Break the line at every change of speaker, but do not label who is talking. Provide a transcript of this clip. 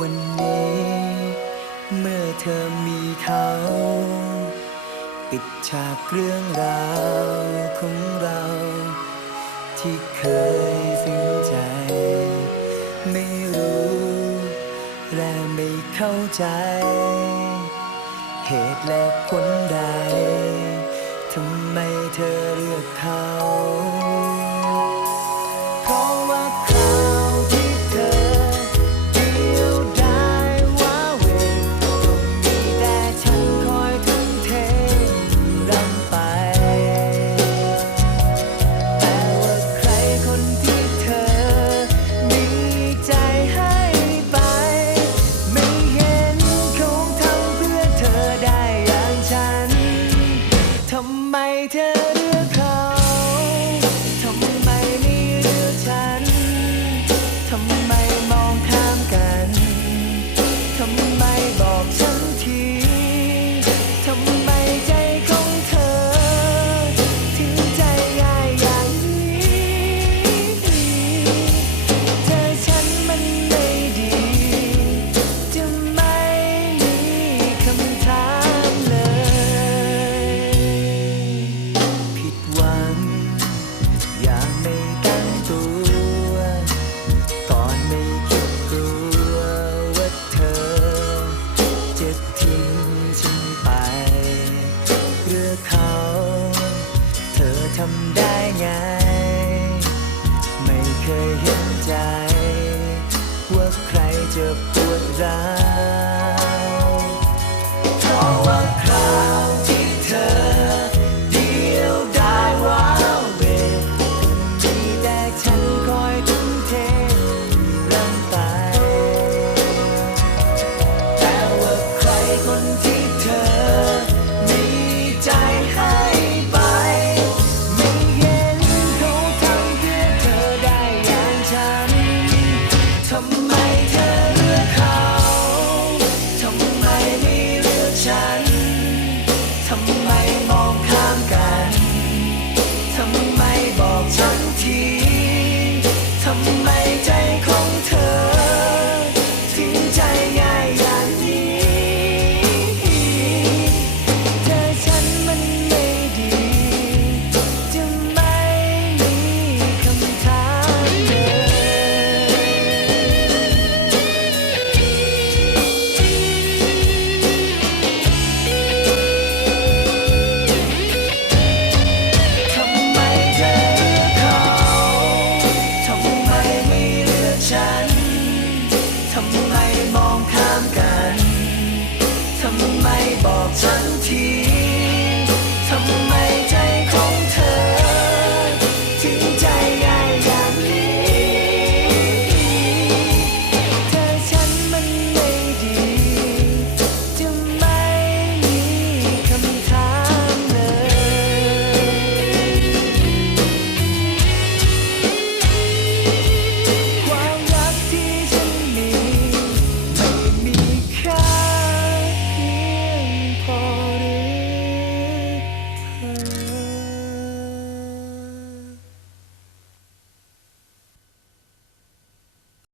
วันนี้ เมื่อเธอมีเขา ปิดฉากเรื่องราวของเรา ที่เคยสิ้นใจ ไม่รู้ และไม่เข้าใจ เหตุและผลใดทำไมเธอเลือกเขา 明白。amazing. sunshine.